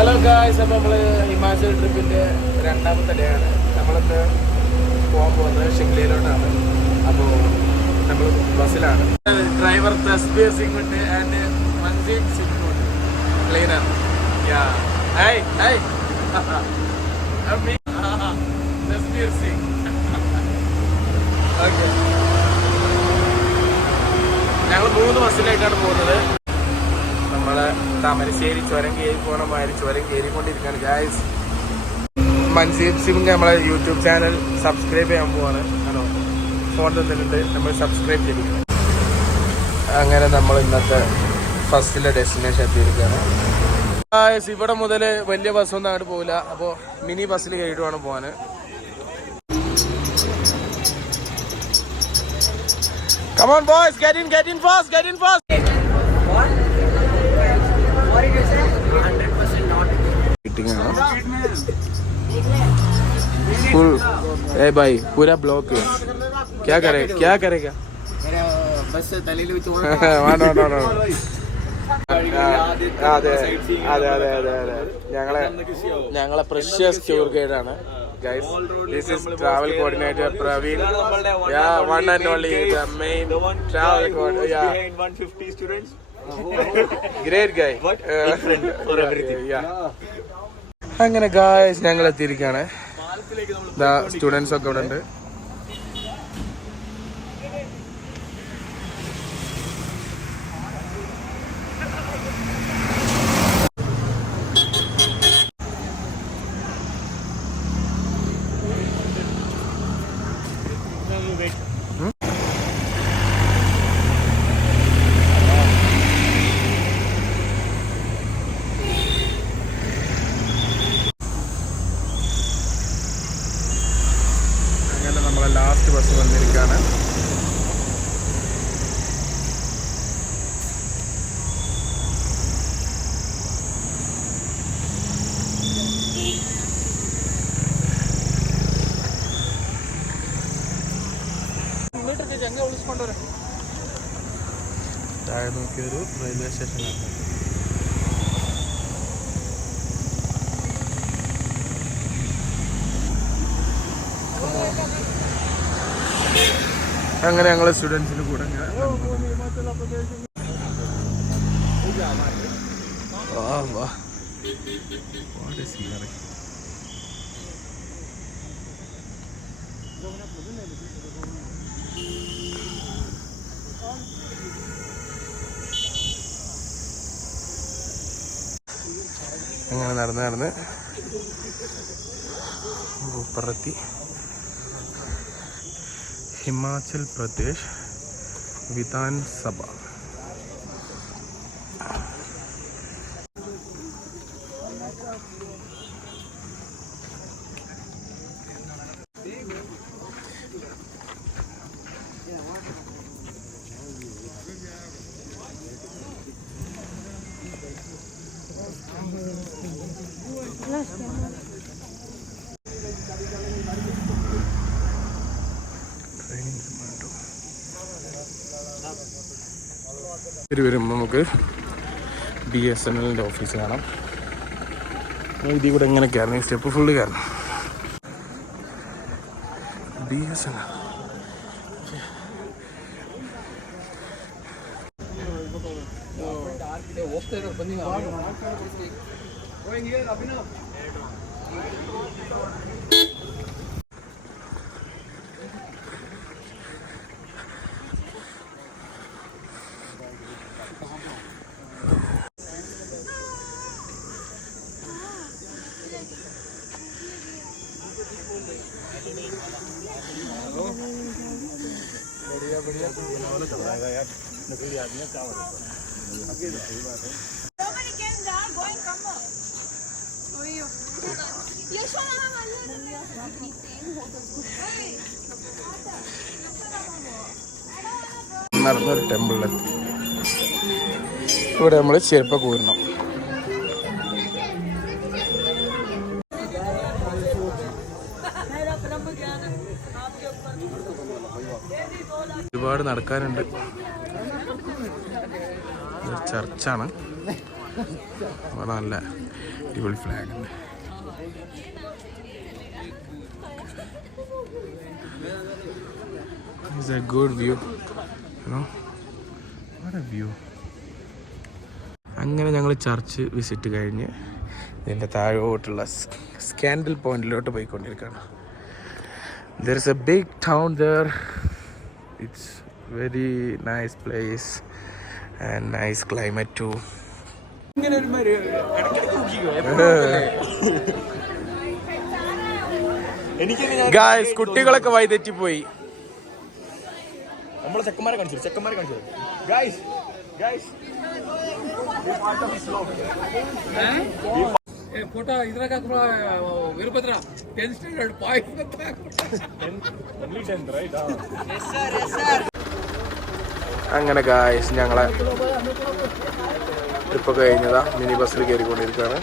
Hello guys, അപ്പോൾ നമ്മൾ ഹിമാചൽ ട്രിപ്പിൻ്റെ രണ്ടാമത്തെ ഡേ ആണ്. നമ്മളിന്ന് പോകാൻ പോകുന്നത് ഷിംലയിലോട്ടാണ്. അപ്പോൾ നമ്മൾ ബസ്സിലാണ്. ഡ്രൈവർ തസ്ബീർ സിംഗ് ഉണ്ട് ആൻഡ് മൻദീപ് സിംഗ് ഉണ്ട്. ക്ലീനർ തസ്ബീർ സിംഗ്. ഓക്കെ, ഞങ്ങൾ 3 ബസ്സിലായിട്ടാണ് പോകുന്നത്. നമ്മളെ താമരശ്ശേരി ചുരം കയറി പോകണ മാതിരി ചുരം കയറിക്കൊണ്ടിരിക്കുകയാണ് ഗായ്സ്. മൻദീപ് സിംഗ് നമ്മളെ യൂട്യൂബ് ചാനൽ സബ്സ്ക്രൈബ് ചെയ്യാൻ പോവാണ്. ഹലോ, ഫോൺ തന്നിട്ടുണ്ട്, നമ്മൾ സബ്സ്ക്രൈബ് ചെയ്തിരിക്കണം. അങ്ങനെ നമ്മൾ ഇന്നത്തെ ഫസ്റ്റിലെ ഡെസ്റ്റിനേഷൻ എത്തിയിരിക്കുകയാണ് ഗായ്സ്. ഇവിടെ മുതൽ വലിയ ബസ്സൊന്നും അങ്ങോട്ട് പോകില്ല. അപ്പോൾ മിനി ബസ്സിൽ കയറിയിട്ട് വേണം പോകാൻ. Come on boys, get in fast, get in fast. Full ए भाई पूरा ब्लॉक है. क्या करेगा बस തലയിൽ വെച്ച് ഞങ്ങളെ പ്രഷ്യസ് ടൂർ ഗൈഡ് ആണ് guys. This is travel coordinator Praveen. Yeah, one and only the main travel coordinator. Yeah, 150 students. great guy. Friend for everything. Yeah. അങ്ങനെ ഗായ്സ് ഞങ്ങൾ എത്തിയിരിക്കുകയാണ്. സ്റ്റുഡൻസ് ഒക്കെ ഇവിടെ ഉണ്ട്. നമ്മളെ ലാസ്റ്റ് ബസ് വന്നിരിക്കുകയാണ്. താഴെ നോക്കിയൊരു റെയിൽവേ സ്റ്റേഷനാണ്. അങ്ങനെ ഞങ്ങൾ സ്റ്റുഡൻസിന് കൂടെ അങ്ങനെ നടന്ന് ഊപ്പറത്തി ഹിമാചൽ പ്രദേശ് വിധാൻസഭ. വരുമ്പോൾ നമുക്ക് BSNL ഓഫീസ് കാണാം. ഇതിൽ കൂടെ എങ്ങനെ കയറണം? സ്റ്റെപ്പ് ഫുള്ള് കയറണം. BSNL നടന്നൊരു ടെമ്പിളിലെത്തി. ഇവിടെ നമ്മൾ ചെരുപ്പ് കൂരണം. ഒരുപാട് നടക്കാനുണ്ട്. ചർച്ചാണ്. അവിടെ നല്ല അടിപൊളി ഫ്ലാഗ് ഉണ്ട്. It's a good view, you know. What a view. അങ്ങനെ ഞങ്ങൾ ചർച്ച് വിസിറ്റ് കഴിഞ്ഞ് ഇതിൻ്റെ താഴോട്ടുള്ള സ്കാൻഡൽ പോയിന്റിലോട്ട് പോയിക്കൊണ്ടിരിക്കുകയാണ്. There is a big town there. It's very nice place and nice climate too. Guys, കുട്ടികളൊക്കെ വഴിതെറ്റിപ്പോയി. നമ്മളെ ചെക്കന്മാരെ കാണിച്ചു ഗൈസ് फोटो इधर का थोड़ा वीरभद्रा 10th स्टैंडर्ड पॉइंट അങ്ങനെ ഗായ്സ് ഞങ്ങളെ ട്രിപ്പൊക്കെ കഴിഞ്ഞതാ. മിനി ബസ്സിൽ കയറിക്കൊണ്ടിരിക്കുകയാണ്.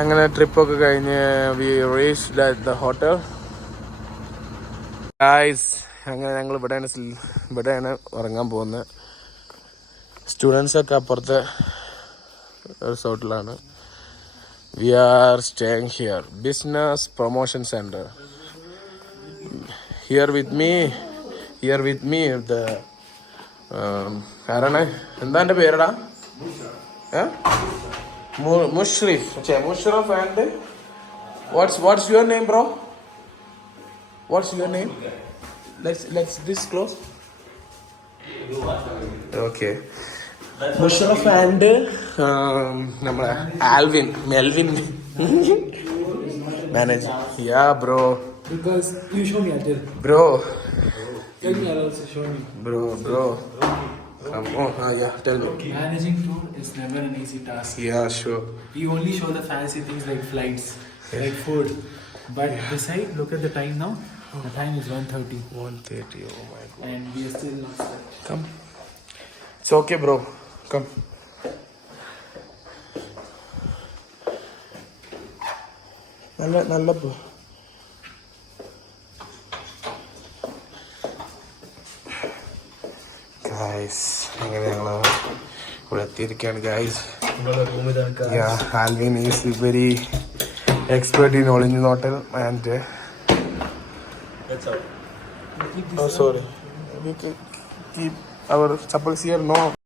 അങ്ങനെ ട്രിപ്പൊക്കെ കഴിഞ്ഞ് we reached at the hotel. Guys അങ്ങനെ ഞങ്ങൾ ഇവിടെയാണ് ഉറങ്ങാൻ പോകുന്നത്. സ്റ്റുഡൻസൊക്കെ അപ്പുറത്തെ റിസോർട്ടിലാണ്. We are staying here, business promotion centre. Here with me the ആരാണ്, എന്താ എൻ്റെ പേരെടാ? Mushrif and what's your name, bro? What's your name? Let's this close. Okay. Mushrif and നമ്മളെ Melvin manager. Yeah, bro. because you show me until Bro. tell me I'll also show me. Bro. Come on. Yeah, tell me. Managing tour is never an easy task. Yeah, sure. We only show the fancy things like flights, like food, but beside, look at the time now. The time is 1:30 1:30. Oh my God. and we are still not there. Come. It's okay, bro. Come. നല്ല bro. Guys, അങ്ങനെ ഞങ്ങൾ ഇവിടെ എത്തിയിരിക്കുകയാണ് guys. Alvin is very expert in Orange Hotel and oh sorry, we can keep our suppers here. No.